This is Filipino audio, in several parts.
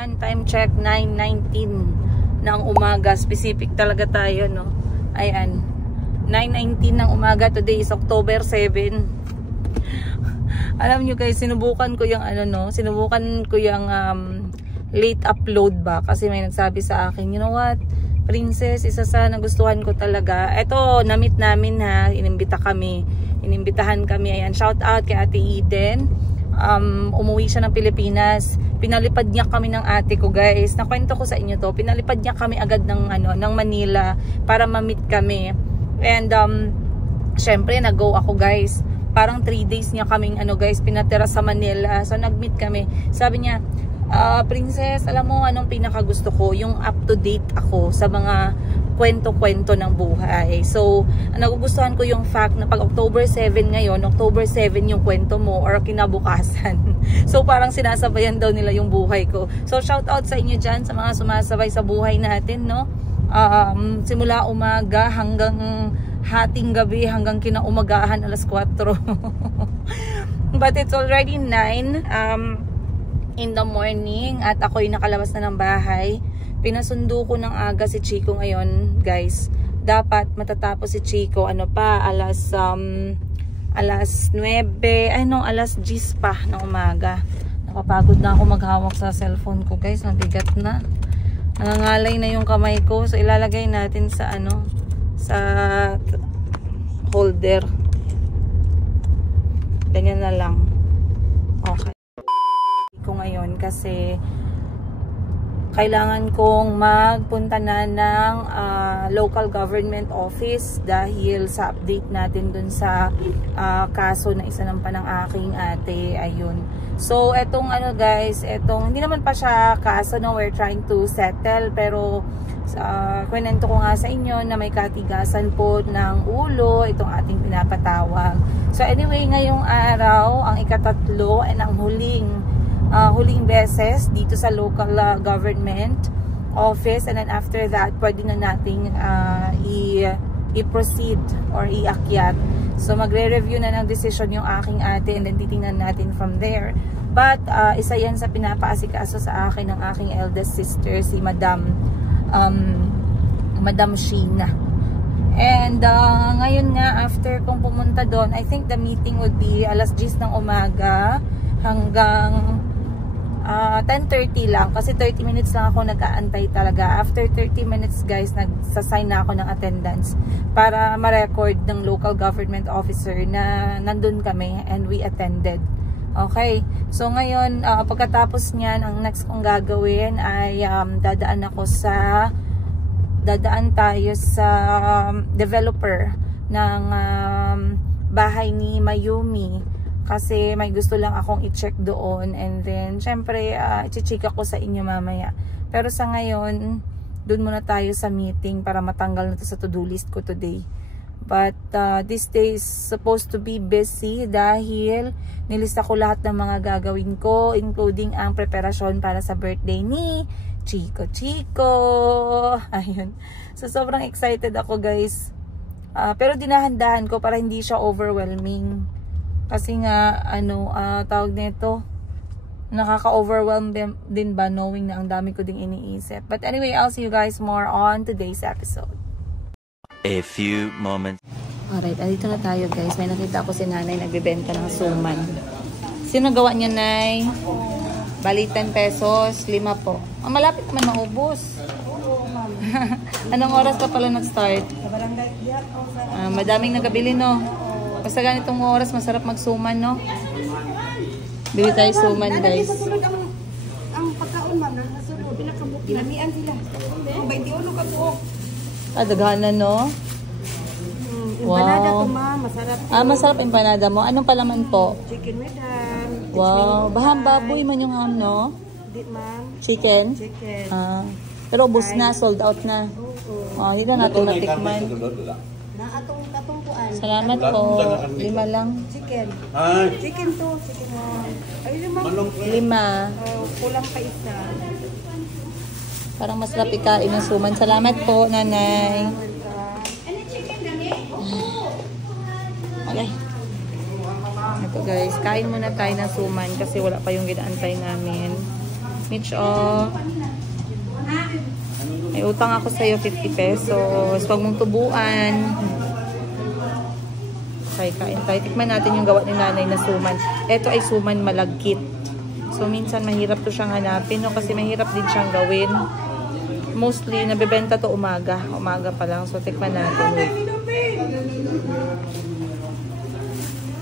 everyone. Time check 9:19 ng umaga. Specific talaga tayo, no? Ayan. 9:19 ng umaga. Today is October 7. Alam nyo guys, sinubukan ko yung sinubukan ko yung late upload ba. Kasi may nagsabi sa akin, you know what? Princess, isa sa nagustuhan ko talaga. Ito, na-meet namin ha. Inimbitahan kami. Ayan, shout out kay Ate Eden. Umuwi siya ng Pilipinas. Pinalipad niya kami ng ate ko guys. Nakwento ko sa inyo to. Pinalipad niya kami agad ng Manila para ma-meet kami. And syempre nag-go ako guys. Parang 3 days niya kaming guys pinatira sa Manila. So nag-meet kami. Sabi niya, Princess, alam mo anong pinakagusto ko? Yung up to date ako sa mga kwento-kwento ng buhay. So, nagugustuhan ko yung fact na pag October 7 ngayon, October 7 yung kwento mo or kinabukasan. So, parang sinasabayan daw nila yung buhay ko. So, shout out sa inyo dyan, sa mga sumasabay sa buhay natin, no? Simula umaga hanggang hating gabi, hanggang kinaumagahan alas 4. But it's already 9 in the morning at ako'y nakalabas na ng bahay. Pinasundo ko ng aga si Chico ngayon, guys. Dapat matatapos si Chico alas 9, alas 10 pa ng umaga. Napapagod na ako maghawak sa cellphone ko, guys. Mabigat na. Nangangalay na yung kamay ko. So ilalagay natin sa sa holder. Ganyan na lang. Okay. Ko ngayon kasi kailangan kong magpunta na ng local government office dahil sa update natin dun sa kaso na isinampa ng aking ate. Ayun. So etong guys, hindi naman pa siya kaso, no, we're trying to settle, pero kwento ko nga sa inyo na may katigasan po ng ulo itong ating pinapatawag. So anyway, ngayong araw ang ikatatlo and ang huling beses dito sa local government office, and then after that pwede na nating i-proceed or iakyat. So magre-review na ng decision yung aking ate and then titingnan natin from there. But isa yan sa pinapaasikaso sa akin ng aking eldest sister, si Madam Sheena. And ngayon nga, after kong pumunta doon, I think the meeting would be alas 10 ng umaga hanggang 10:30 lang, kasi 30 minutes lang ako nag-aantay talaga. After 30 minutes guys, nagsasign na ako ng attendance para ma-record ng local government officer na nandun kami and we attended. Okay, so ngayon pagkatapos niyan, ang next kong gagawin ay dadaan tayo sa developer ng bahay ni Mayumi. Kasi may gusto lang akong i-check doon. And then, syempre, i-check ako sa inyo mamaya. Pero sa ngayon, doon muna tayo sa meeting para matanggal na to sa to-do list ko today. But, this day is supposed to be busy dahil nilista ko lahat ng mga gagawin ko, including ang preparasyon para sa birthday ni Chico. Ayun. So, sobrang excited ako, guys. Pero dinahandahan ko para hindi siya overwhelming. Kasi nga, tawag nito, nakaka-overwhelm din ba knowing na ang dami ko ding iniisip. But anyway, I'll see you guys more on today's episode. A few moments. Alright, andito na tayo guys. May nakita ko si nanay nagbebenta ng suman. Sino gawa niya, nay? Bali 10 pesos, 5 po. Malapit naman maubos. Anong oras ka pala nag-start? Madaming nagabili, no? Basta ganitong oras, masarap magsuman, no? Bili tayo suman, guys. Ang pagkaon, ma'am, nasunod. Pinamian sila. 21 ka po. Daghanan, no? Empanada ko, ma'am. Masarap po. Masarap empanada mo. Anong palaman po? Chicken, madam. Wow. Bahang baboy man yung ham, no? Di, ma'am. Chicken? Chicken. Pero ubos na, sold out na. Hindi na natin natikman. Atong kuan. Salamat po. 5 lang. Chicken. Chicken to. Chicken mo. Ay, 5. Kulang pa isa. Parang masarap ikain ng suman. Salamat po, nanay. Okay. Ito guys, kain muna tayo ng suman kasi wala pa yung ginaantay namin. Mitch, oh. May utang ako sa'yo, 50 pesos. Huwag mong tubuan. Okay, kain tayo. Tikman natin yung gawa ni nanay na suman. Ito ay suman malagkit. So, minsan mahirap to siyang hanapin, no? Kasi mahirap din siyang gawin. Mostly, nabebenta to umaga. Umaga pa lang. So, tikman natin. Wait.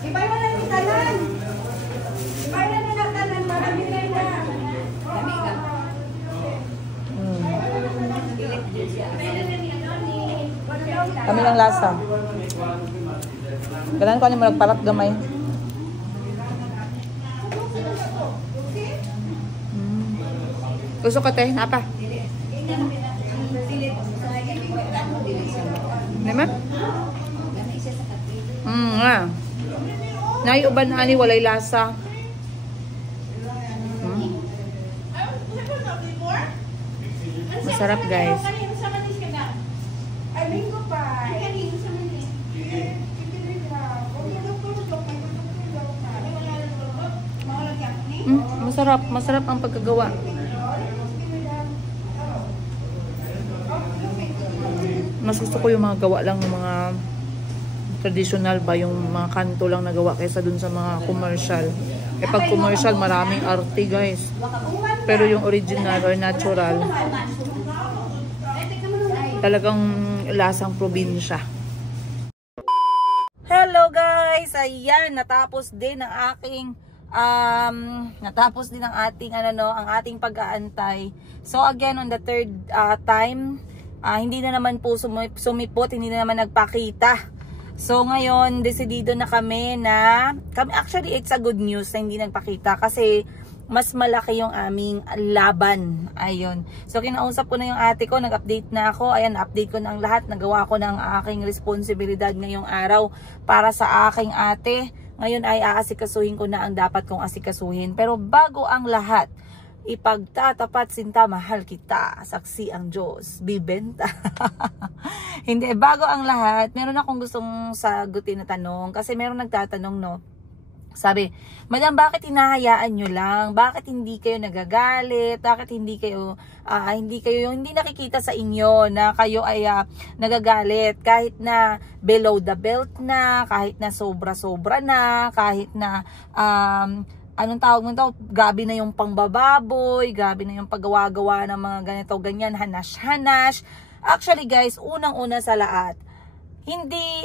Ibay mo na yung talan. Ibay na na talan. Marami kayo na. Dami ka. Kami lang lasa. Ganun ko ano mo nagparat gamay. Gusto ka te? Napa? Naman? Nga. Naiuban na ani walay lasa. Masarap guys. Ay, linggo pa. Masarap. Masarap ang pagkagawa. Mas gusto ko yung mga gawa lang ng mga traditional ba, yung mga kanto lang nagawa kaysa dun sa mga commercial. Eh pag commercial, maraming arte guys. Pero yung original or natural, talagang lasang probinsya. Hello guys! Ayan, natapos din ang aking ang ating pag-aantay. So again, on the third time, hindi na naman po sumipot, hindi na naman nagpakita. So ngayon, desidido na kami actually it's a good news na hindi nagpakita kasi mas malaki yung aming laban. Ayun. So kinausap ko na yung ate ko, nag-update na ako. Ayan, update ko na ang lahat. Nagawa ko ng aking responsibilidad ngayong araw para sa aking ate. Ngayon ay aasikasuhin ko na ang dapat kong asikasuhin. Pero bago ang lahat, ipagtatapat sinta, mahal kita, saksi ang Diyos, bibenta. Hindi, bago ang lahat, meron akong gustong sagutin na tanong. Kasi meron nagtatanong, no? Sabi, Madam, bakit hinahayaan nyo lang? Bakit hindi kayo nagagalit? Bakit hindi nakikita sa inyo na kayo ay nagagalit? Kahit na below the belt na, kahit na sobra-sobra na, kahit na anong tawag mo ito? Gabi na yung pangbababoy, gabi na yung paggawa-gawa ng mga ganito, ganyan, hanash-hanash. Actually guys, unang-una sa lahat,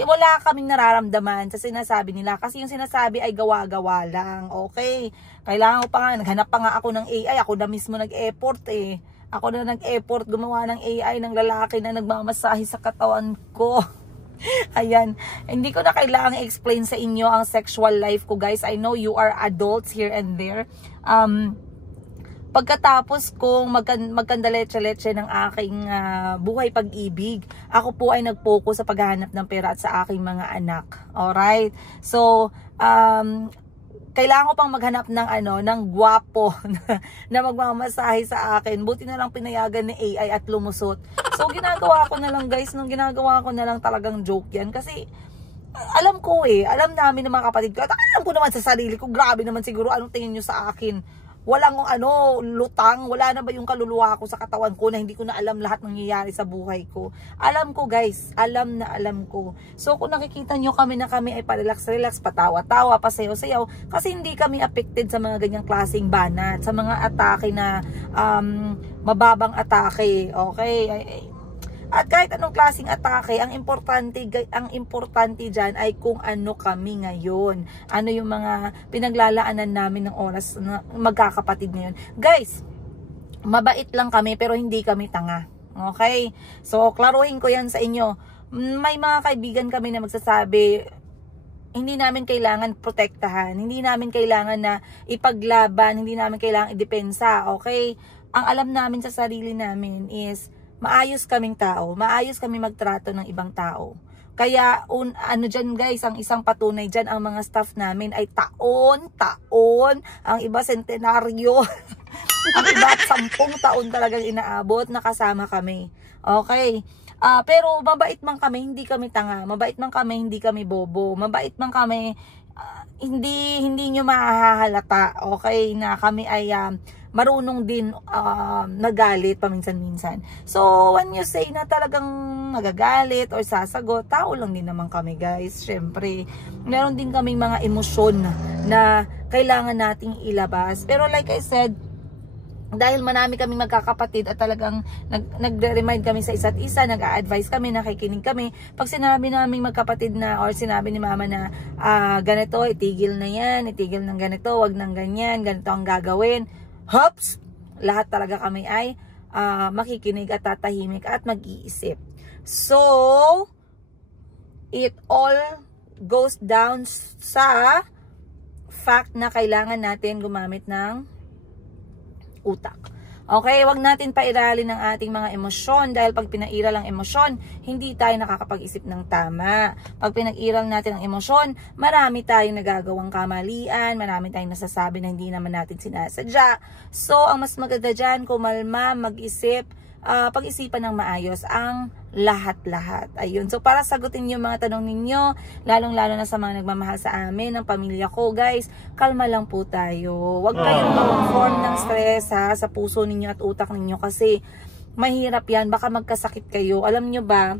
wala kaming nararamdaman sa sinasabi nila. Kasi yung sinasabi ay gawa-gawa lang. Okay? Kailangan ko pa nga, naghanap pa nga ako ng AI. Ako na mismo nag-effort eh. Ako na nag-effort gumawa ng AI ng lalaki na nagmamasahe sa katawan ko. Ayan. Hindi ko na kailangang explain sa inyo ang sexual life ko, guys. I know you are adults here and there. Pagkatapos kong magkandaletse-letse ng aking buhay pag-ibig, ako po ay nag-focus sa paghahanap ng pera at sa aking mga anak. Alright? So, kailangan ko pang maghanap ng gwapo na magmamasahe sa akin. Buti na lang pinayagan ni AI at lumusot. So, ginagawa ko na lang guys, ginagawa ko na lang talagang joke yan. Kasi, alam namin ng mga kapatid ko, at alam ko naman sa sarili ko, grabe naman siguro, anong tingin nyo sa akin? Walang lutang, wala na ba yung kaluluwa ko sa katawan ko na hindi ko na alam lahat ng nangyayari sa buhay ko. Alam ko guys, alam ko. So kung nakikita nyo kami ay pa-relax-relax, patawa-tawa, pasayaw-sayaw, kasi hindi kami affected sa mga ganyang klaseng banat, sa mga atake na mababang atake, okay? At kahit anong klaseng atake, ang importante dyan ay kung ano kami ngayon. Ano yung mga pinaglalaanan namin ng oras na magkakapatid ngayon. Guys, mabait lang kami pero hindi kami tanga. Okay? So, klaruhin ko yan sa inyo. May mga kaibigan kami na magsasabi, hindi namin kailangan protektahan, hindi namin kailangan na ipaglaban, hindi namin kailangan idepensa. Okay? Ang alam namin sa sarili namin is, maayos kaming tao, maayos kami magtrato ng ibang tao. Kaya, dyan guys, ang isang patunay dyan, ang mga staff namin ay taon, ang iba centenaryo, ang iba 10 taon talagang inaabot, nakasama kami. Okay? Pero mabait man kami, hindi kami tanga, mabait man kami, hindi kami bobo, mabait man kami, hindi nyo mahahalata, okay, na kami ay marunong din nagalit paminsan-minsan. So, when you say na talagang magagalit or sasagot, tao lang din naman kami guys. Syempre, meron din kaming mga emosyon na kailangan nating ilabas. Pero like I said, dahil marami kaming magkakapatid at talagang nagre-remind kami sa isa't isa, nag-a-advise kami, nakikinig kami. Pag sinabi namin magkapatid na or sinabi ni mama na ganito, itigil na yan, itigil ng ganito, wag ng ganyan, ganito ang gagawin. Hops! Lahat talaga kami ay makikinig at tatahimik at mag-iisip. So, it all goes down sa fact na kailangan natin gumamit ng utak. Okay, wag natin pairalin ng ating mga emosyon dahil pag pinairal ang emosyon, hindi tayo nakakapag-isip ng tama. Pag pinag-iral natin ang emosyon, marami tayong nagagawang kamalian, marami tayong nasasabi na hindi naman natin sinasadya. So, ang mas maganda dyan, kumalma, mag-isip, pag-isipan ng maayos ang lahat-lahat. Ayun. So, para sagutin yung mga tanong ninyo, lalong-lalo na sa mga nagmamahal sa amin, ng pamilya ko, guys, kalma lang po tayo. Huwag kayong mag-form ng stress sa puso ninyo at utak ninyo kasi mahirap yan. Baka magkasakit kayo. Alam nyo ba,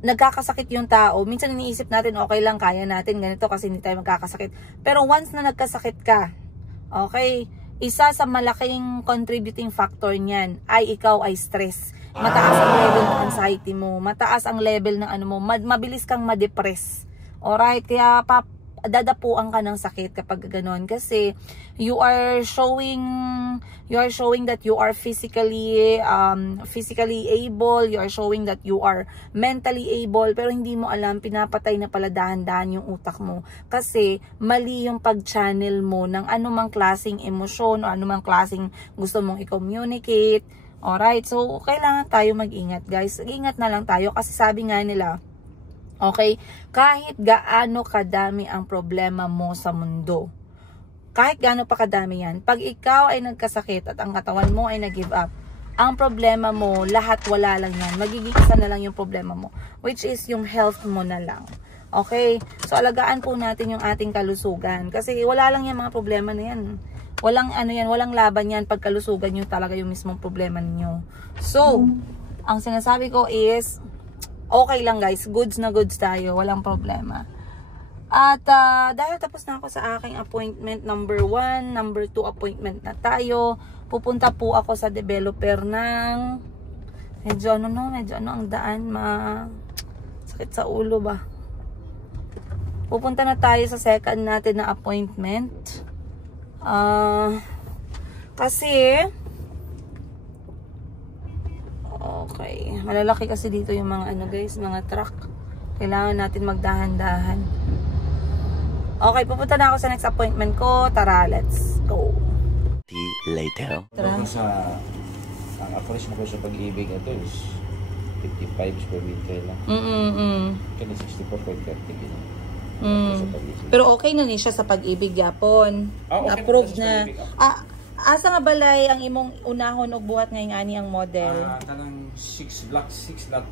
nagkakasakit yung tao. Minsan iniisip natin, okay lang, kaya natin ganito kasi hindi tayo magkakasakit. Pero once na nagkasakit ka, okay, isa sa malaking contributing factor niyan ay ikaw ay stress. Mataas ang level ng anxiety mo, mataas ang level ng ano mo, mabilis kang ma-depress. Alright, kaya dadapuan ka ng sakit kapag gano'n kasi you are showing that you are physically able, you are showing that you are mentally able, pero hindi mo alam, pinapatay na pala dahan-dahan yung utak mo kasi mali yung pag-channel mo ng anumang klaseng emosyon o anumang klaseng gusto mong i-communicate. Alright, so kailangan tayo mag-ingat guys, ingat na lang tayo kasi sabi nga nila, okay, kahit gaano kadami ang problema mo sa mundo, kahit gaano pa kadami yan, pag ikaw ay nagkasakit at ang katawan mo ay nag-give up, ang problema mo, lahat wala lang yan. Magiging isa na lang yung problema mo, which is yung health mo na lang. Okay? So, alagaan po natin yung ating kalusugan. Kasi wala lang yung mga problema na yan. Walang ano yan, walang laban yan pag kalusugan nyo talaga yung mismong problema ninyo. So, ang sinasabi ko is, okay lang guys, goods na goods tayo, walang problema. At dahil tapos na ako sa aking appointment number 1, number 2 appointment na tayo, pupunta po ako sa developer ng medyo ano ang daan, sakit sa ulo ba. Pupunta na tayo sa second natin na appointment. Kasi okay, malalaki kasi dito yung mga ano guys, mga truck. Kailangan natin magdahan-dahan. Okay, pupunta na ako sa next appointment ko. Tara, let's go. Later. Tara. Ang approach mo ko sa pag-ibig ito is 55 square meter lang. Kaya 64.30 gina. Pero okay na ni siya sa pag-ibig yapon. Okay, approved na. Asa nga balay ang imong unahon og buhat ngayong ani ang model? Tanang 6 lot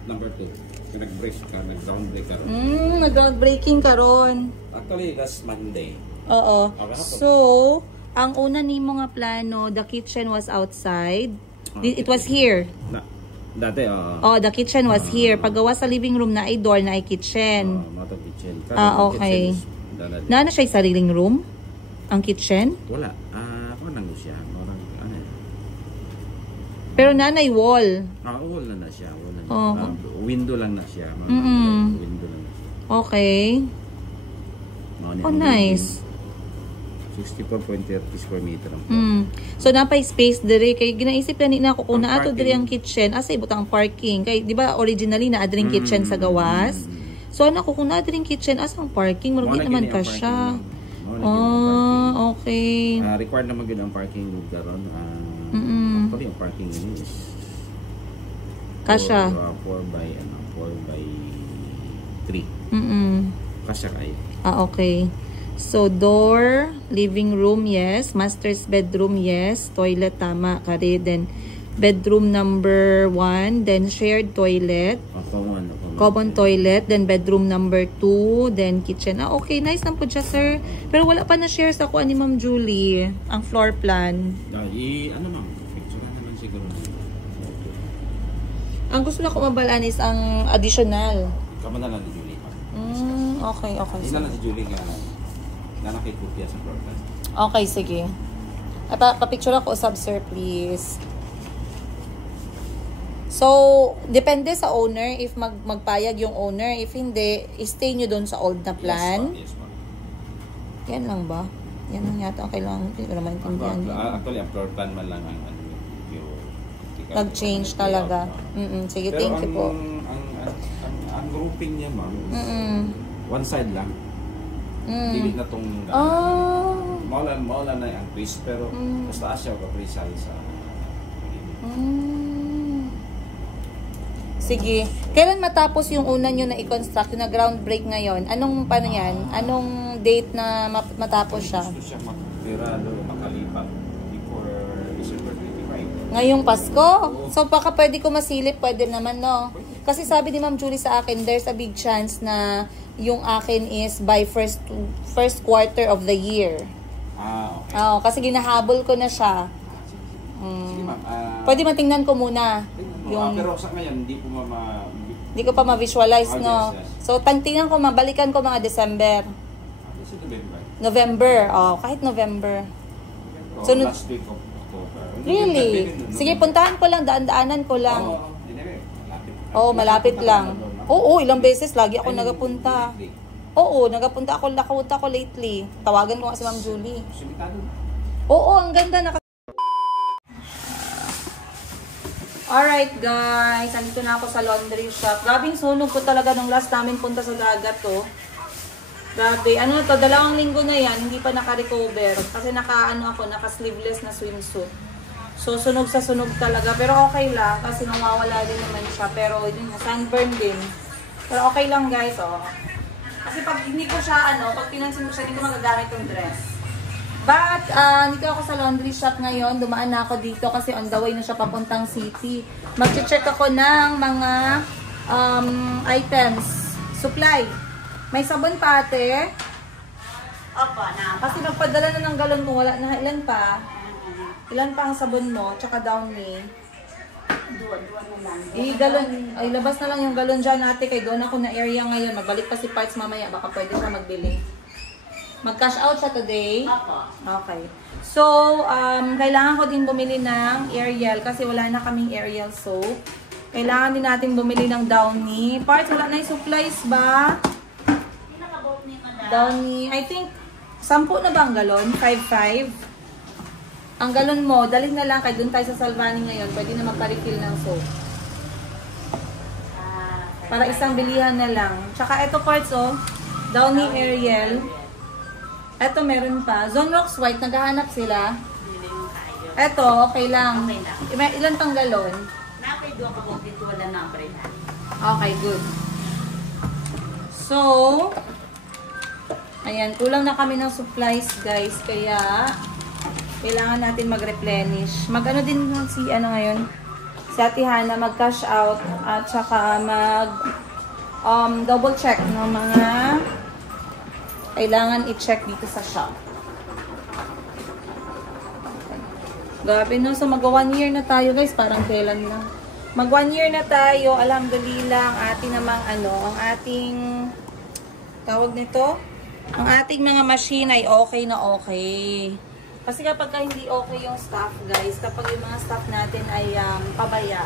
number 2. Kaya nag-break ka, nag-groundbreak ka ron. Nag-groundbreaking ka ron. Actually, last Monday. Oo. Okay, so, ang una nimo nga plano, the kitchen was outside. It was here. Dati, the kitchen was here. Paggawa sa living room na ay door na ay kitchen. Mato kitchen. Okay. Na siya yung sariling room? Ang kitchen? Wala. Ano siya? Ano? Pero nanay wall. Wall na siya. Oo. Window lang na siya. Window lang na siya. Okay. Oh, nice. 64.30 square meter. So napay space dire kay ginaisip gani na ako kung naato dire ang kitchen, asa ibutang parking kay di ba originally na adring kitchen sa gawas. So ako kung naa dring kitchen asa ang parking, marugi naman ka siya. Okay. Required naman yun ang parking karon. Actually ang parking yun is kasya 4 by 3. Kasya kayo. Okay. So, door, living room, yes. Master's bedroom, yes. Toilet, tama. Kare, then, bedroom number 1, then shared toilet, common toilet, then bedroom number 2, then kitchen. Okay, nice lang po siya, sir. Pero wala pa na share sa kuha ni Ma'am Julie, ang floor plan. Ano ma'am, picture naman siguro. Ang gusto na ko mabalaan is ang additional. Kama na lang ni Julie. Okay. Hindi na si Julie nga nakikopya sa floor plan. Okay, sige. Pa-picture ako usab, sir, please. So, depende sa owner if magpayag yung owner. If hindi, stay nyo doon sa old na plan. Yes, ma'am. Yan lang ba? Yan lang yata ang kailangan. Hindi ko naman intindihan. Actually, ang floor plan man lang ang Nag-change talaga. Sige, pero thank you po. Ang grouping niya, ma'am, one side lang. Hindi na itong maulan na ang twist, pero mas taas siya kaprisal sa Sige. Kailan matapos yung una nyo na i-construct, yung na ground break ngayon? Anong paano yan? Anong date na matapos siya? Gusto siya makalipat before December 25. Ngayong Pasko? So baka pwede ko masilip, pwede naman, no? Kasi sabi ni Ma'am Julie sa akin, there's a big chance na yung akin is by first quarter of the year. Okay. Kasi ginahabol ko na siya. Sige, ma'am. Pwede matingnan ko muna. Pero sa ngayon, hindi ko pa ma-visualize, no? Yes. So, tingnan ko, mabalikan ko mga December. November. Kahit November. So, last week of October. Really? Sige, puntahan ko lang, daan-daanan ko lang. Malapit lang. Ilang beses lagi ako nagapunta. Nagapunta ako lately. Tawagan ko nga si Ma'am Julie. Ang ganda. Alright guys, andito na ako sa laundry shop. Grabing sunog ko talaga nung last namin punta sa dagat to. Grabe, 2 linggo na yan, hindi pa naka-recover. Kasi naka-sleeveless na swimsuit. So, sunog sa sunog talaga. Pero okay lang, kasi nawawala din naman siya. Pero, yun, sunburn din. Pero okay lang guys, Kasi pag hindi ko siya, pag pinansin ko siya, hindi ko magagamit yung dress. But, dito ako sa laundry shop ngayon. Dumaan na ako dito kasi on the way na siya papuntang city. Mag-check ako ng mga items. Supply. May sabon pa, ate. Kasi nagpadala na ng galon kung wala na. Ilan pa? Ilan pa ang sabon mo? Tsaka Downy. Galon. Labas na lang yung galon dyan, ate. Kay doon ako na area ngayon. Magbalik pa si Parts mamaya. Baka pwede siya magbili. Mag-cash out siya today? Okay. So, kailangan ko din bumili ng Ariel kasi wala na kaming Ariel soap. Kailangan din natin bumili ng Downy. Parts, wala na yung supplies ba? Downy, I think, 10 na ba ang galon? 5.5. Ang galon mo, dalhin na lang kay doon tayo sa Salvani ngayon. Pwede na magpa-refill ng soap. Para isang bilihan na lang. Tsaka ito parts, Downy Ariel. Ito meron pa. Zonrox White, naghahanap sila. Ito, okay lang. Ilan pang galon? Okay, good. So, ayan, kulang na kami ng supplies, guys. Kaya, kailangan natin mag-replenish. Mag-ano din ngayon? Si Ate Hana, mag-cash out at saka double check ng mga kailangan i-check dito sa shop. Grabe, no? So, mag-1 year na tayo, guys. Parang kailan lang. Mag-1 year na tayo. Alhamdulillah, ang ating namang ang ating tawag nito? Ang ating mga machine ay okay na okay. Kasi kapag hindi okay yung staff, guys, kapag yung mga staff natin ay pabaya.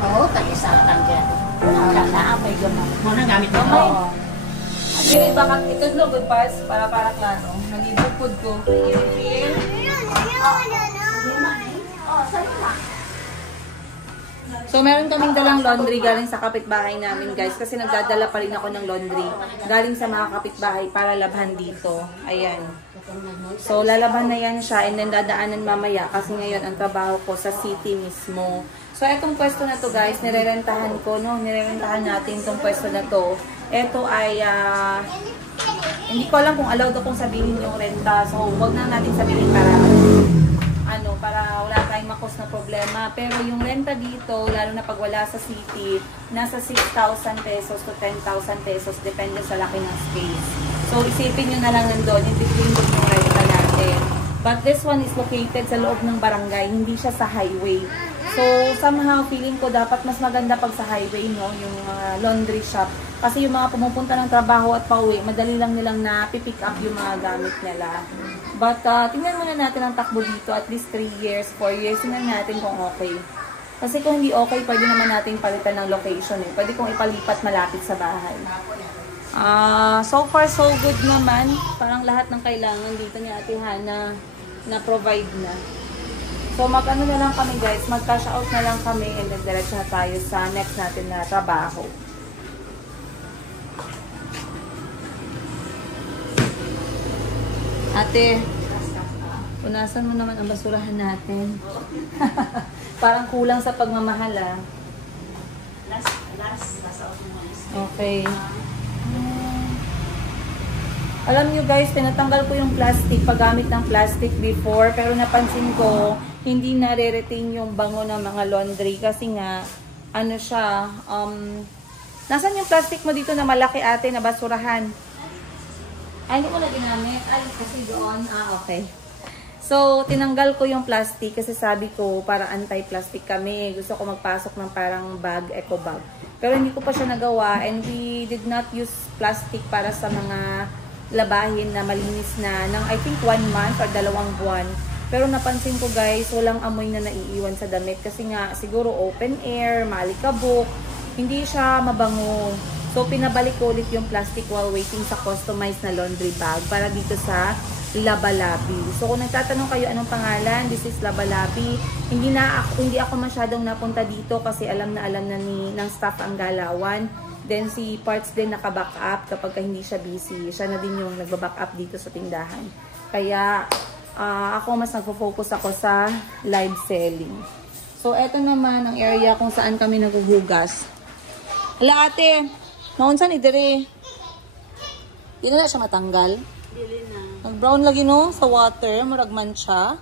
Oo, kalisatan ka. Wala na, may gamang. Muna gamit mo? Oo. Hindi, baka ito good pass para klaro. Nagibukod ko. So, meron kaming dalang laundry galing sa kapitbahay namin, guys. Kasi nagdadala pa rin ako ng laundry galing sa mga kapitbahay para labhan dito. Ayan. So, lalabhan na yan siya and then dadaanan mamaya kasi ngayon ang trabaho ko sa city mismo. So, etong pwesto na to, guys, nirerentahan ko, no? Nirerentahan natin itong pwesto na to. Ito ay, hindi ko alam kung allowed akong sabihin yung renta. So, wag na natin sabihin para wala tayong makos na problema. Pero yung renta dito, lalo na pag wala sa city, nasa 6,000 pesos to 10,000 pesos, depende sa laki ng space. So, isipin nyo na lang nandun, yung yung renta natin. But this one is located sa loob ng barangay, hindi siya sa highway. So, somehow, feeling ko dapat mas maganda pag sa highway, no? Yung laundry shop. Kasi yung mga pumupunta ng trabaho at pauwi, madali lang nilang na-pick up yung mga gamit nila. But, tingnan muna natin ang takbo dito. At least 3 years, 4 years. Tingnan natin kung okay. Kasi kung hindi okay, pwede naman natin palitan ng location. Eh. Pwede kong ipalipat malapit sa bahay. So far, so good naman. Parang lahat ng kailangan dito ni Ate Hana na-provide na. So, mag-ano na lang kami, guys. Mag-cash out na lang kami and then diretso na tayo sa next natin na trabaho. Ate, punasan mo naman ang basurahan natin. Parang kulang sa pagmamahal, ah. Okay. Alam nyo guys, tinatanggal ko yung plastic, paggamit ng plastic before, pero napansin ko, hindi nare-retain yung bango ng mga laundry kasi nga, ano siya, nasan yung plastic mo dito na malaki ate na basurahan? Ay, hindi ko na ginamit. Ay, kasi doon. Okay. So, tinanggal ko yung plastic kasi sabi ko, para anti-plastic kami. Gusto ko magpasok ng parang bag, eco bag. Pero hindi ko pa siya nagawa and we did not use plastic para sa mga labahin na malinis na ng I think 1 month or 2 buwan. Pero napansin ko guys, walang amoy na naiiwan sa damit kasi nga siguro open air, maalikabok, hindi siya mabango. So, pinabalik ko ulit yung plastic while waiting sa customized na laundry bag para dito sa Labalabi. So, kung nagtatanong kayo anong pangalan, this is Labalabi. Hindi ako masyadong napunta dito kasi alam na ng staff ang galawan. Then, si Parts din naka-back up kapag hindi siya busy. Siya na din yung nagba-back up dito sa tindahan. Kaya, ako mas nagpo-focus ako sa live selling. So, eto naman ang area kung saan kami naghuhugas. Hala ate! Naunsan idere. Di na siya matanggal. Dili na. Nag-brown lagi no sa water, maragman siya.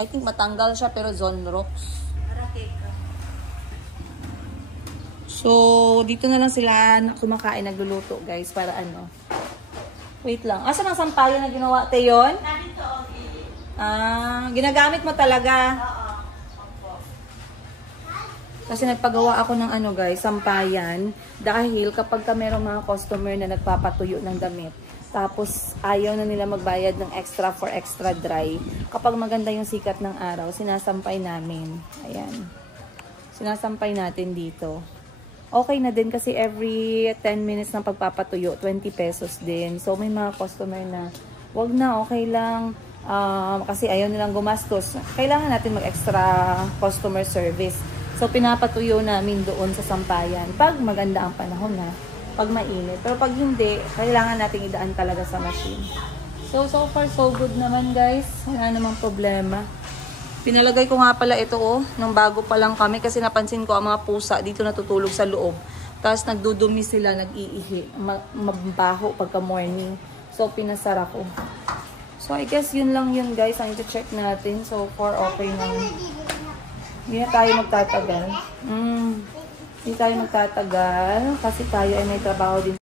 I think matanggal siya pero zone rocks. Para cake. So, dito na lang sila kumakain, nagluluto guys para ano. Wait lang. Asa ang sampayan na ginawa te yon? Nandito okay. Ginagamit mo talaga. Oo. Kasi nagpagawa ako ng ano guys, sampayan. Dahil kapag ka merong mga customer na nagpapatuyo ng damit, tapos ayaw na nila magbayad ng extra for extra dry. Kapag maganda yung sikat ng araw, sinasampay namin. Ayan. Sinasampay natin dito. Okay na din kasi every 10 minutes ng pagpapatuyo, 20 pesos din. So may mga customer na, wag na, okay lang. Kasi ayaw nilang gumastos. Kailangan natin mag-extra customer service. So, pinapatuyo namin doon sa sampayan. Pag maganda ang panahon na, pag mainit. Pero pag hindi, kailangan natin idaan talaga sa machine. So far, so good naman guys. Wala namang problema. Pinalagay ko nga pala ito nung bago pa lang kami kasi napansin ko ang mga pusa dito natutulog sa loob. Tapos nagdudumi sila, nag-iihi. Mabaho pagka morning. So, pinasara ko. So, I guess yun lang yun guys. Ang i-check natin. So far, okay naman. Hindi na tayo magtatagal. Hindi tayo magtatagal kasi tayo ay may trabaho din.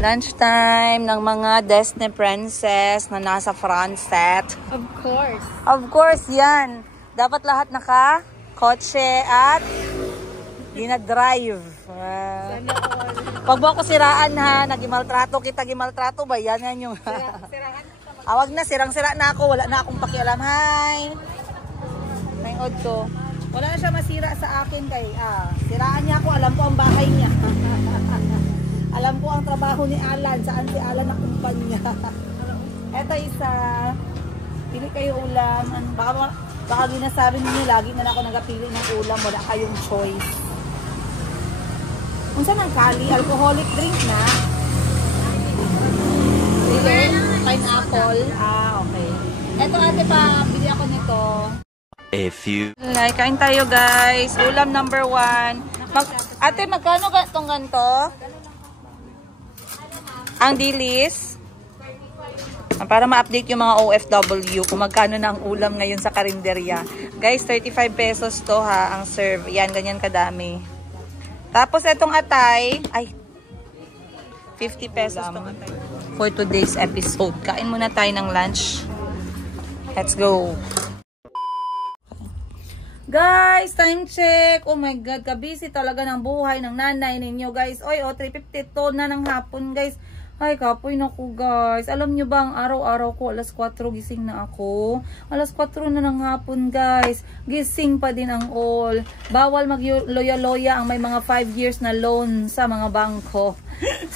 Lunchtime ng mga Disney princess na nasa front set. Of course. Of course, yan. Dapat lahat naka-kotse at dinadrive. Pag mo ako siraan ha, nagimaltrato kita, gimaltrato ba? Yan yung... Awag na, sirang-sira na ako. Wala na akong pakialam. Hi! likod ko. Wala na siya masira sa akin kay siraan niya ako, alam ko ang bahay niya. Alam ko ang trabaho ni Alan, saan si Alan na kumpanya. Eto isa, pili kayo ulam. Baka ginasabi niyo lagi na ako nagapili ng ulam, wala kayong choice. Unsa nang kali, alcoholic drink na? Sige, pineapple. Okay. Eto ate pa, bili ako nito. A few. Kain tayo guys. Ulam number 1. Ate, magkano itong ganito? Ang dilis? Para ma-update yung mga OFW kung magkano na ang ulam ngayon sa karinderya. Guys, 35 pesos to ha, ang serve. Yan, ganyan kadami. Tapos itong atay, 50 pesos itong atay. For today's episode, kain muna tayo ng lunch. Let's go! Guys, time check. Oh my God, kabisi talaga ng buhay ng nanay ninyo, guys. Oy, 3:52 na ng hapon, guys. Ay, kapoy na ko, guys. Alam nyo ba, ang araw-araw ko, alas 4 gising na ako. Alas 4 na ng hapon, guys. Gising pa din ang all. Bawal mag-loya-loya ang may mga 5 years na loan sa mga bangko.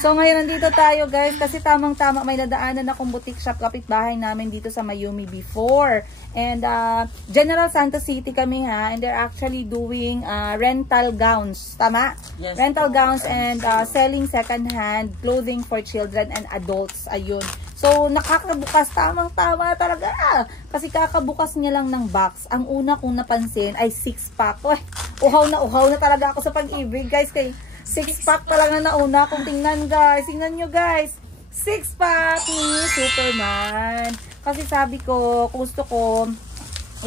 So, ngayon nandito tayo, guys. Kasi tamang-tama, may nadaanan akong boutique shop kapitbahay namin dito sa Mayumi before. And, General Santos City kami, ha. And they're actually doing rental gowns. Tama? Yes. Rental gowns and selling second-hand clothing for children and adults. Ayun. So, nakakabukas. Tamang-tama talaga. Kasi kakabukas niya lang ng box. Ang una kong napansin ay 6-pack. Uhaw na talaga ako sa pag-ibig, guys. Kay 6-pack talaga na una kong tingnan, guys. Tingnan nyo, guys. 6-pack ni Superman. Kasi sabi ko, gusto ko,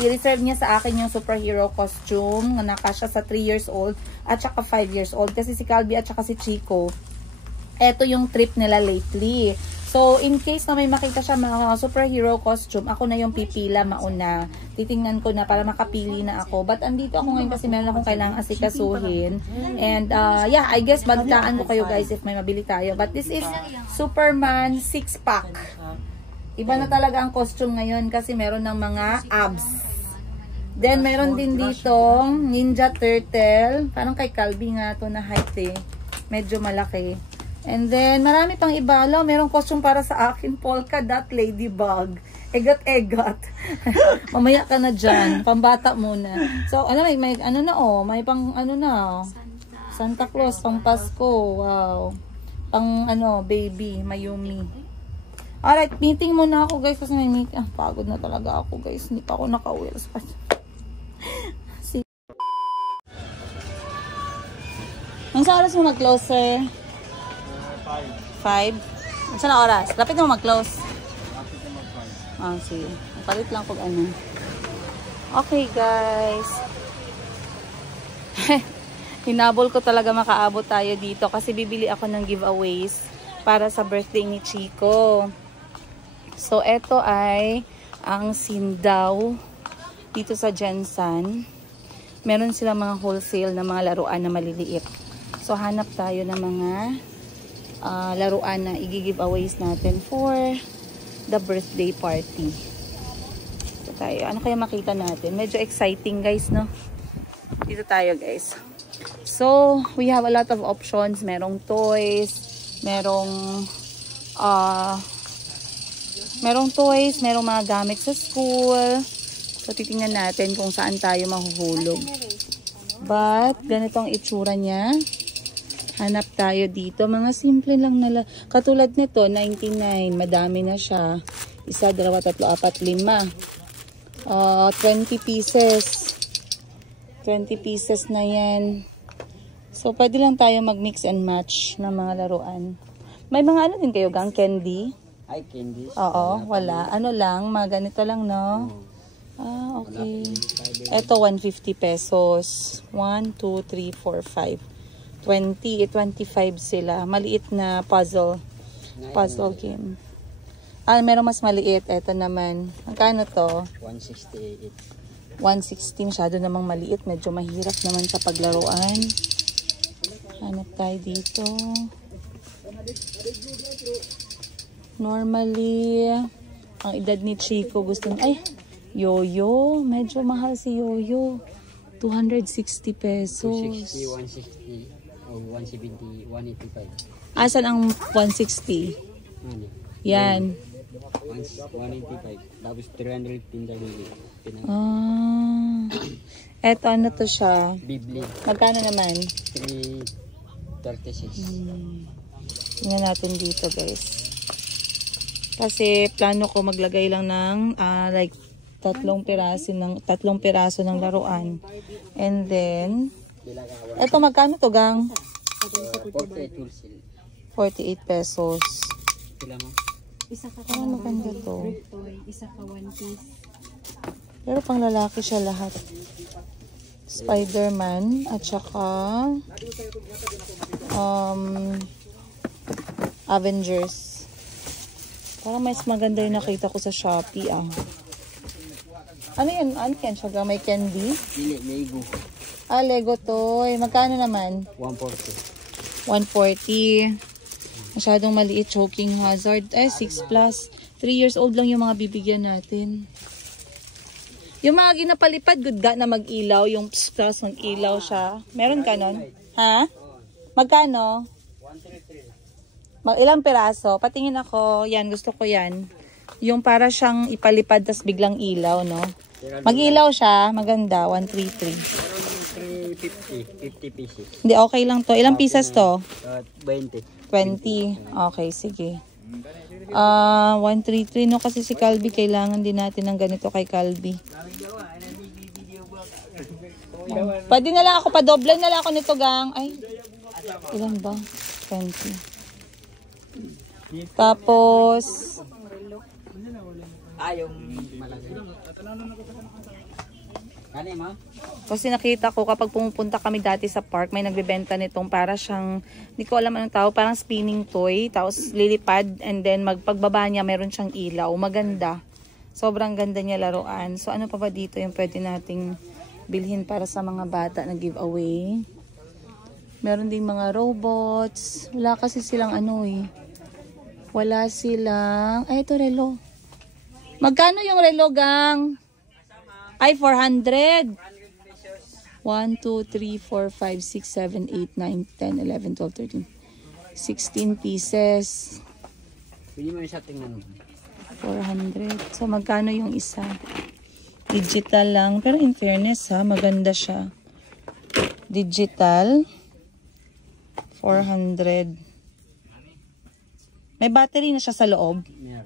i-reserve niya sa akin yung superhero costume na nakasya sa 3 years old at saka 5 years old. Kasi si Calby at saka si Chico, eto yung trip nila lately. So, in case na may makita siya mga superhero costume, ako na yung pipila mauna. Titingnan ko na para makapili na ako. But andito ako ngayon kasi meron akong kailangang asikasuhin. And, yeah, I guess bagtaan ko kayo guys if may mabili tayo. But this is Superman 6-pack. Iba na talaga ang costume ngayon kasi meron ng mga abs. Then, meron din dito Ninja Turtle. Parang kay Calby nga to na height eh. Medyo malaki. And then, marami pang iba. Merong costume para sa akin. Polka dot ladybug. Egat-egat. Mamaya ka na dyan. Pambata muna. So, ano, may ano na may pang ano na. Santa Claus, pang Pasko. Wow. Pang ano, baby, Mayumi. Alright, meeting muna ako guys. Kasi may meeting. Pagod na talaga ako guys. Hindi pa ako naka-wheels pa. Ang sa oras mo mag-close, sir? 5. Saan na oras? Lapit mo mag-close. Sige. Palit lang pag ano. Okay, guys. Hinabol ko talaga makaabot tayo dito kasi bibili ako ng giveaways para sa birthday ni Chico. So, eto ay ang Sindaw dito sa Jensan. Meron silang mga wholesale na mga laruan na maliliit. So, hanap tayo ng mga laruan na i-giveaways natin for the birthday party. Dito tayo. Ano kaya makita natin? Medyo exciting guys, no? Dito tayo guys. So, we have a lot of options. Merong toys, merong toys, merong mga gamit sa school. So, titingnan natin kung saan tayo mahuhulog. But, ganito ang itsura niya. Hanap tayo dito. Mga simple lang na katulad nito, 99. Madami na siya. 1, 2, 3, 4, 5. 20 pieces. 20 pieces na yan. So, pwede lang tayo mag-mix and match ng mga laruan. May mga ano din kayo, gang candy? Ay, candies? Oo, wala. Ano lang, mga ganito lang, no? Okay. Ito, 150 pesos. 1, 2, 3, 4, 5. 20, 25 sila. Maliit na puzzle game. Meron mas maliit. Ito naman. Magkano to? 168. 160. Masyado namang maliit. Medyo mahirap naman sa paglaruan. Hanap tayo dito. Normally, ang edad ni Chico gusto Yoyo. Medyo mahal si Yoyo. 260 pesos. 260, 160, o 170, 185. Asan ang 160? Ano? Yan. 185. Tapos 300 tinda dito. Eto ano to siya? Bibli. Magkano naman? 336. Tingnan natin dito guys. Kasi plano ko maglagay lang ng like tatlong piraso ng laruan. And then eto magkano to gang? 48 wholesale. 48 pesos. Sila mo? Isa ka Maganda to. toy, isa ka one piece. Pero pang lalaki siya lahat. Spider-Man at saka Avengers. Parang mas maganda yung nakita ko sa Shopee Ano yan? Ano yan siya? May candy? Dili, Lego. Lego toy. Magkano naman? 140. 140. Masyadong maliit. Choking hazard. 6 plus. 3 years old lang yung mga bibigyan natin. Yung mga ginapalipad, good ga na mag-ilaw. Yung plus mag-ilaw siya. Meron ka nun? Ha? Magkano? 133. Ilang piraso? Patingin ako. Yan, gusto ko yan. Yung para siyang ipalipad tas biglang ilaw, no? Mag-ilaw siya. Maganda. 133. 50 pieces. Hindi, okay lang to. Ilang pieces to? 20. 20. Okay, sige. 133. No, kasi si Calby, kailangan din natin ng ganito kay Calby. Pwede na lang ako, padoblan na lang ako nito, gang. Ay, ilan ba? 20. Tapos, Yung malaki. Kani mo? kasi nakita ko kapag pumupunta kami dati sa park, may nagbebenta nitong para siyang, hindi ko alam anong tawag, parang spinning toy, tapos lilipad, and then magpagbaba niya, meron siyang ilaw. Maganda. Sobrang ganda niya laruan. So, ano pa ba dito yung pwede nating bilhin para sa mga bata na giveaway? Meron ding mga robots. Wala kasi silang wala silang, ito relo. Magkano yung relo, gang? Ay, 400. 1, 2, 3, 4, 5, 6, 7, 8, 9, 10, 11, 12, 13. 16 pieces. Pili mo yung sa tingnan mo. 400. So, magkano yung isa? Digital lang. Pero in fairness, maganda siya. Digital. 400. May battery na siya sa loob. Meron.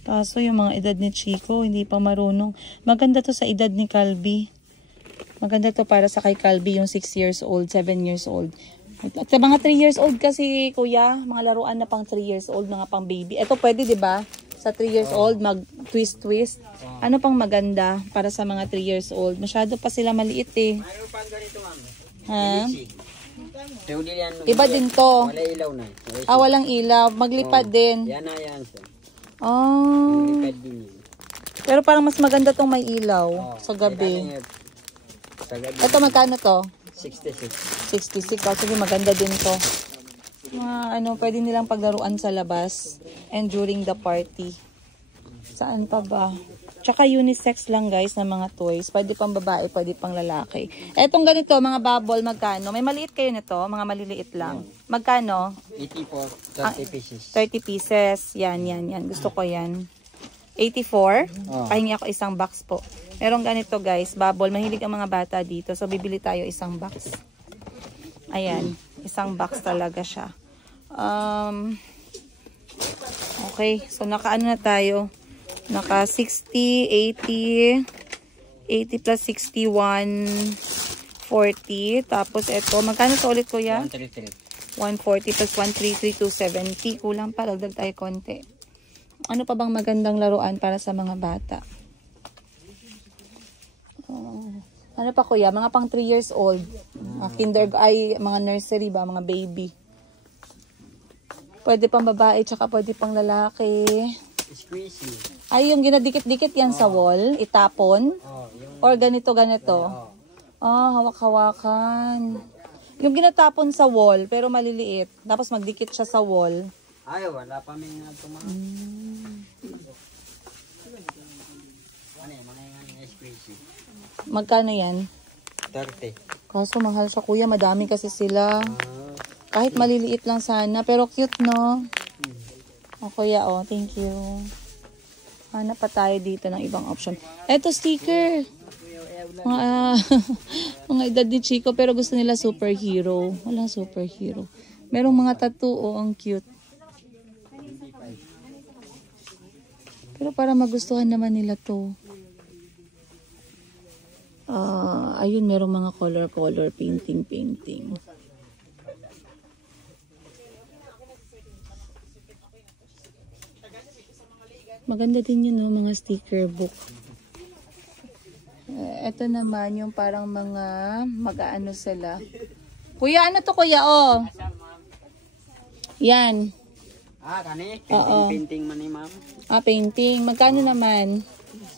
Kaso yung mga edad ni Chico, hindi pa marunong. Maganda to sa edad ni Calby. Maganda to para sa kay Calby, yung 6 years old, 7 years old. At sa mga 3 years old kasi, kuya, mga laruan na pang 3 years old, mga pang baby. Ito pwede, di ba? Sa 3 years old, mag-twist-twist. Ano pang maganda para sa mga 3 years old? Masyado pa sila maliit Mayroon pa ganito, ma'am. Ha? Iba din to. Wala ilaw na. Walang ilaw. Maglipad din. Yan na yan siya. Oh. Din yun. Pero parang mas maganda tong may ilaw sa gabi. Sa gabi. Ito magkano to? 66. 66. Kasi maganda din to. Pwede nilang paglaruan sa labas and during the party. Saan pa ba? Tsaka unisex lang guys na mga toys. Pwede pang babae, pwede pang lalaki. Etong ganito, mga bubble, magkano? May maliit kayo nito, mga maliliit lang. Magkano? 84, 30 pieces. 30 pieces. Yan. Gusto ko yan. 84? Pahingi ako isang box po. Merong ganito guys, bubble. Mahilig ang mga bata dito. So, bibili tayo isang box. Ayan. Isang box talaga siya. Okay. So, nakaano na tayo? Naka 60, 80 plus 61, 40. Tapos ito, magkano to ulit kuya? 133. 140 plus 133, 270. Kulang pa, dagdag tayo konti. Ano pa bang magandang laruan para sa mga bata? Ano pa kuya? Mga pang 3 years old. Mga nursery ba? Mga baby. Pwede pang babae, tsaka pwede pang lalaki. Squeezy. Ay, yung ginadikit-dikit yan sa wall, itapon? Or ganito? Hawak-hawakan. Yung ginatapon sa wall, pero maliliit. Tapos magdikit siya sa wall. Ay, wala pa may nga tumama. Ano yan, mga yung squishy. Magkano yan? 30. Kaso mahal siya kuya, madami kasi sila. Kahit maliliit lang sana, pero cute no? O kuya, oh, thank you. Hanap pa tayo dito ng ibang option. Eto, sticker. Mga, mga edad ni Chico, pero gusto nila superhero. Walang superhero. Merong mga tattoo, oh, ang cute. Pero para magustuhan naman nila to. Ayun, merong mga color, painting. Maganda din yun, no? Mga sticker book. Ito naman, yung parang mga mag-aano sila. Kuya, ano to kuya, oh? Yan. Kani? Oo. Painting man ni ma'am. Painting. Magkano naman?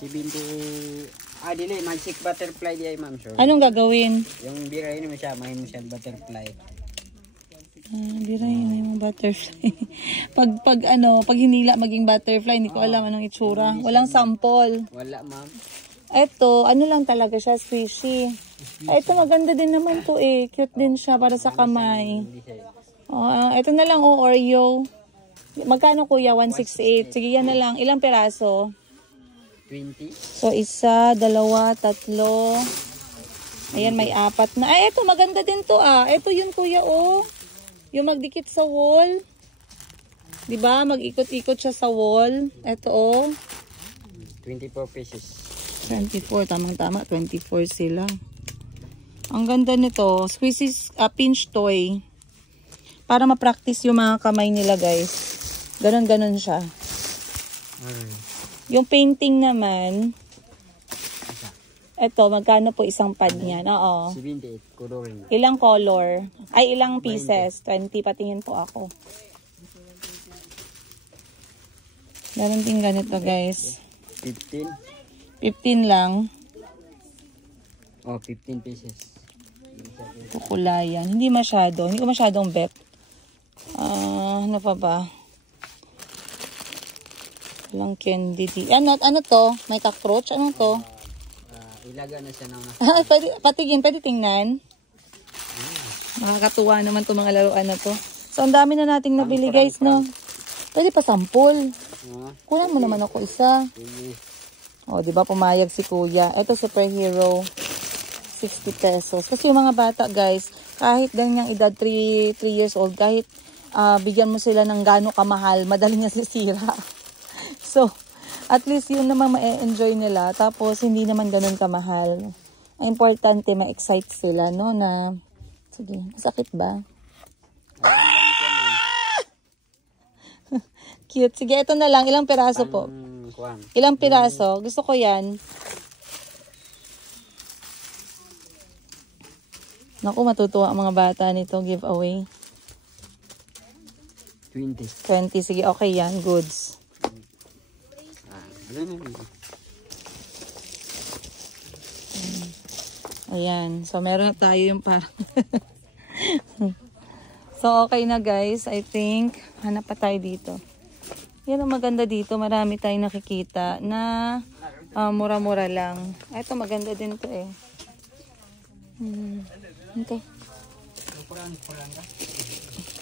70. Dili, magic butterfly di ay ma'am, sure. Anong gagawin? Yung biray mo siya, mahin mo siya butterfly. Biray na yung butterfly. pag hinila maging butterfly, hindi ko alam anong itsura. Walang sample. Wala ma'am. Ito, ano lang talaga siya, squishy. Ito, maganda din naman to eh. Cute din siya para sa kamay. Ito na lang, Oreo. Magkano kuya? 168. Sige, yan na lang. Ilang peraso? 20. So, 1, 2, 3. Ayan, may 4 na. Ito, maganda din to Ito yun kuya, oh. Yung magdikit sa wall. Diba? Mag-ikot-ikot siya sa wall. Ito, oh. 24 pieces. 24. Tamang-tama. 24 sila. Ang ganda nito. Squeezy's pinch toy. Para ma-practice yung mga kamay nila, guys. Ganon-ganon siya. Yung painting naman, eto, magkano po isang pad niyan? Oo. 78, coloring. Ilang color? Ay, ilang pieces? 20. Patingin po ako. Meron din ganito, guys. 15. 15 lang. 15 pieces. Kukulayan. Hindi masyado. Hindi ko masyadong bet. Ano pa ba? Walang candy. Ano to? May cockroach? Ano to? Ilaga na siya ng Patigin, pwede tingnan. Nakakatuwa naman itong mga laruan na to. So, ang dami na nating nabili, guys, no? Pwede pa sample. Kunan mo naman ako isa. O, di ba pumayag si kuya. Ito, superhero. 60 pesos. Kasi yung mga bata, guys, kahit ganyang edad, 3 years old, kahit bigyan mo sila ng gaano kamahal, madali niya sisira. So, at least yun naman ma-enjoy nila. Tapos, hindi naman ganun kamahal. Ang importante, ma-excite sila, no? Na, sige, sakit ba? Cute. Sige, ito na lang. Ilang piraso po? Ilang piraso? Gusto ko yan. Naku, matutuwa ang mga bata nito. Giveaway. 20. 20. Sige, okay yan. Goods. Ayan. So, meron na tayo yung parang... So, okay na guys. I think, hanap pa tayo dito. Yan ang maganda dito. Marami tayong nakikita na mura-mura lang. Ito, maganda din to eh. Okay.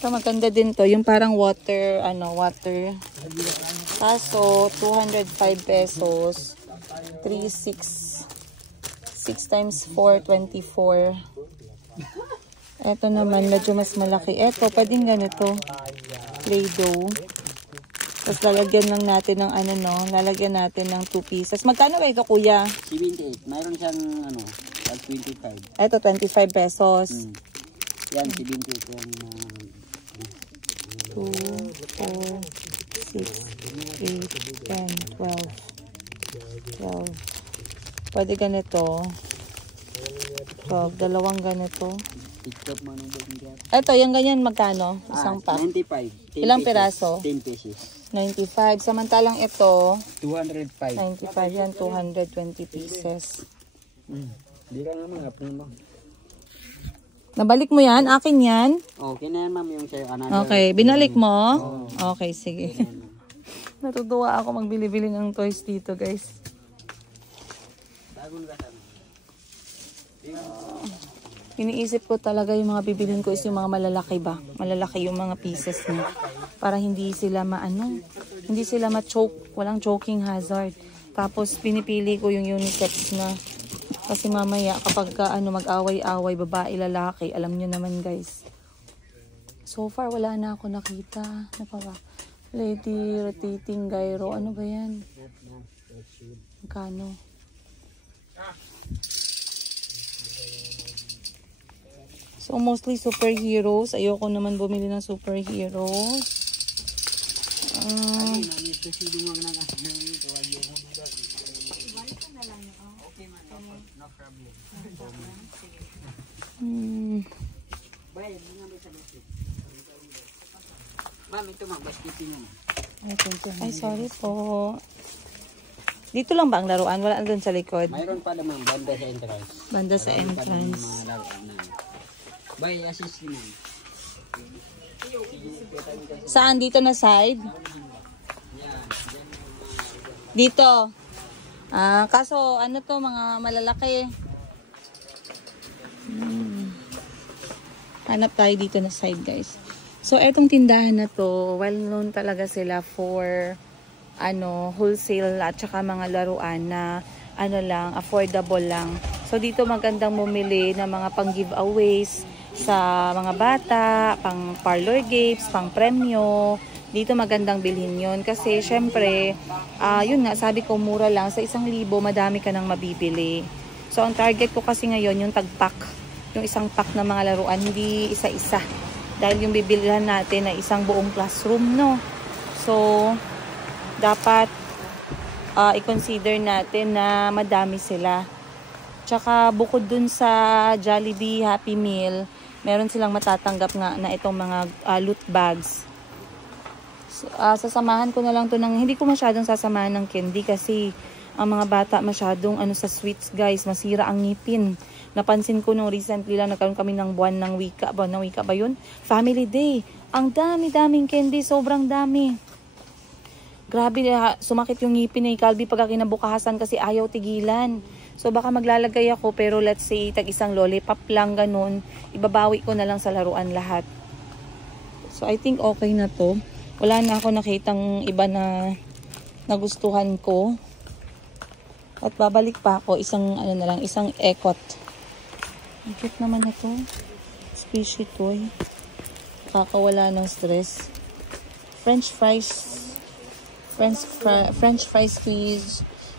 Ito, maganda din to. Yung parang water, water. Kaso, 205 pesos. 3, 6 times 4, 24. Ito naman, medyo mas malaki. Ito, pwedeng ganito. Play-doh. Tapos lalagyan lang natin ng lalagyan natin ng 2 pieces. Magkano ba ito, kuya? 78. Mayroon siyang, 25. Ito, 25 pesos. Yan, 78 yung... 2, 4, 6, 8, 10, 12. Pwede ganito. 12, dalawang ganito. TikTok mo nung bagay. Ito, yung ganyan magkano? Isang pack. 95. Ilang piraso? 10 pieces. 95. Samantalang ito, 205. 95 yan, 220 pieces. Hindi ka nga mga apno mo. Nabalik mo yan? Akin yan? Okay na yan, ma'am, yung sa'yo. Another. Okay. Binalik mo? Okay, sige. Natutuwa ako magbili-bili ng toys dito, guys. Iniisip ko talaga yung mga bibilin ko is yung mga malalaki ba? Malalaki yung mga pieces niya. Para hindi sila hindi sila ma-choke. Walang choking hazard. Tapos pinipili ko yung unisex na. Kasi mamaya kapag mag-away-away, babae, lalaki, alam nyo naman guys. So far wala na ako nakita. Ano pa ba? Lady rotating gyro. Ano ba yan? Magkano? So mostly superheroes. Ayoko naman bumili ng superheroes. Ma'am, ito ma'am, basketball mo. Ay, sorry po. Dito lang ba ang laruan? Wala doon sa likod? Mayroon pala ma'am, banda sa entrance. Banda sa entrance. Mga laruan na. Bay, assist mo. Saan? Dito na side? Dito. Kaso, ano to, mga malalaki. Hanap tayo dito na side, guys. So, etong tindahan na to, well known talaga sila for wholesale at saka mga laruan na lang, affordable lang. So, dito magandang bumili ng mga pang giveaways sa mga bata, pang parlor games, pang premyo. Dito magandang bilhin yon kasi syempre, yun nga, sabi ko mura lang. Sa 1,000 madami ka nang mabibili. So, ang target ko kasi ngayon yung tag-pack. Yung isang pack ng mga laruan, hindi isa-isa. Dahil yung bibilihan natin ay isang buong classroom, no? So, dapat i-consider natin na madami sila. Tsaka, bukod dun sa Jollibee Happy Meal, meron silang matatanggap nga na itong mga loot bags. So, sasamahan ko na lang to ng, hindi ko masyadong sasamahan ng candy kasi ang mga bata masyadong sa sweets, guys, masira ang ngipin. Napansin ko nung recently lang nagkaroon kami ng buwan ng wika ba yun? Family Day. Ang dami-daming candy, sobrang dami. Grabe, sumakit yung ngipin ni Calvi pagka kinabukasan kasi ayaw tigilan. So baka maglalagay ako pero let's say tag-isang lollipop lang ganun, ibabawi ko na lang sa laruan lahat. So I think okay na to. Wala na ako nakitang iba na nagustuhan ko. At babalik pa ako isang ekot. Ang cute naman na to. Squishy toy. Kakawala ng stress. French fries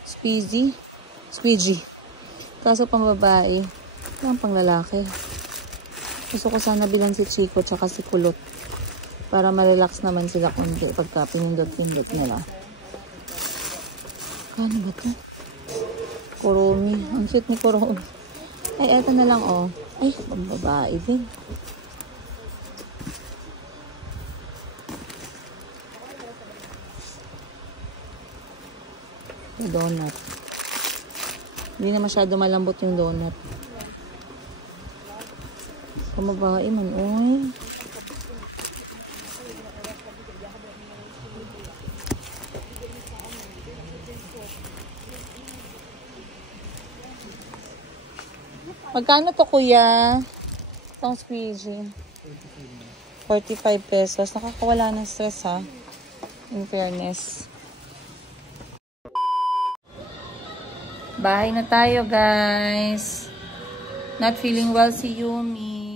squeegee. Kaso pang babae. Yan pang lalaki. Gusto ko sana bilang si Chico tsaka si Kulot. Para ma-relax naman sila konti pagka pinindot-pindot nila. Kano ba to? Kuromi. Ang cute ni Kuromi. Ay, eto na lang, oh. Ay, pang babae din. Yung donut. Hindi na masyado malambot yung donut. Pang babae man, oy. Magkano to, kuya? Itong squeegee. 45 pesos. Nakakawala ng stress, ha? In fairness. Bahay na tayo, guys. Not feeling well si Yumi.